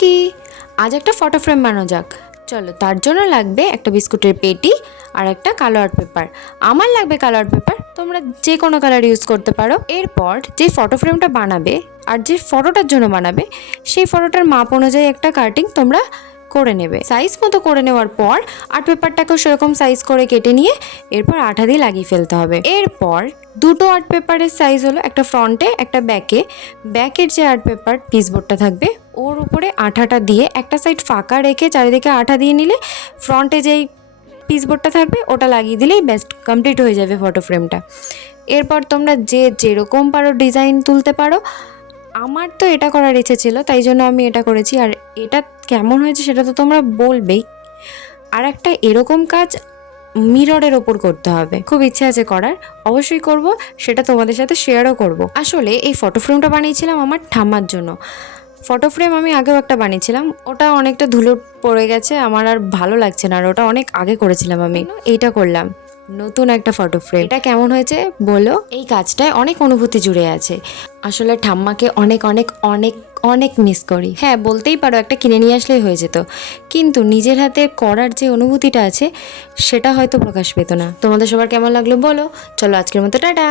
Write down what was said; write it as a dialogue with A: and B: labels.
A: টুকি আজ একটা ফটো ফ্রেম বানানো যাক। চলো, তার জন্য লাগবে একটা বিস্কুটের পেটি আর একটা কালো আর্ট পেপার। আমার লাগবে কালো আর্ট পেপার, তোমরা যে কোনো কালার ইউজ করতে পারো। এরপর যে ফটো ফ্রেমটা বানাবে আর যে ফটোটার জন্য বানাবে, সেই ফটোটার মাপ অনুযায়ী একটা কাটিং তোমরা করে নেবে। সাইজ মতো করে নেওয়ার পর আর্ট পেপারটাকেও সেরকম সাইজ করে কেটে নিয়ে এরপর আঠা দিয়ে লাগিয়ে ফেলতে হবে। এরপর দুটো আর্ট পেপারের সাইজ হলো একটা ফ্রন্টে একটা ব্যাকে ব্যাকের যে আর্ট পেপার পিসবোর্ডটা থাকবে ওর উপরে আঠাটা দিয়ে একটা সাইড ফাঁকা রেখে চারিদিকে আঠা দিয়ে নিলে ফ্রন্টে যেই পিসবোর্ডটা থাকবে, ওটা লাগিয়ে দিলেই বেস্ট কমপ্লিট হয়ে যাবে ফটো ফ্রেমটা এরপর তোমরা যে যেরকম পারো ডিজাইন তুলতে পারো। আমার তো এটা করার ইচ্ছে ছিল, তাই জন্য আমি এটা করেছি। আর এটা কেমন হয়েছে সেটা তো তোমরা বলবেই। আর একটা এরকম কাজ মিররের ওপর করতে হবে, খুব ইচ্ছে আছে করার। অবশ্যই করব, সেটা তোমাদের সাথে শেয়ারও করব। আসলে এই ফটো ফ্রেমটা বানিয়েছিলাম আমার ঠাম্মার জন্য। ফটো ফ্রেম আমি আগেও একটা বানিয়েছিলাম। ওটা অনেকটা ধুলো পড়ে গেছে আমার আর ভালো লাগছে না আর ওটা অনেক আগে করেছিলাম আমি। এইটা করলাম নতুন একটা ফটো ফ্রেম। এটা কেমন হয়েছে বলো? এই কাজটায় অনেক অনুভূতি জুড়ে আছে। আসলে ঠাম্মাকে অনেক অনেক অনেক অনেক মিস করি। হ্যাঁ বলতেই পারো একটা কিনে নিয়ে আসলেই হয়ে যেত। কিন্তু নিজের হাতে করার যে অনুভূতিটা আছে সেটা হয়তো প্রকাশ পেত না। তোমাদের সবার কেমন লাগল বলো? চলো আজকের মতো টাটা!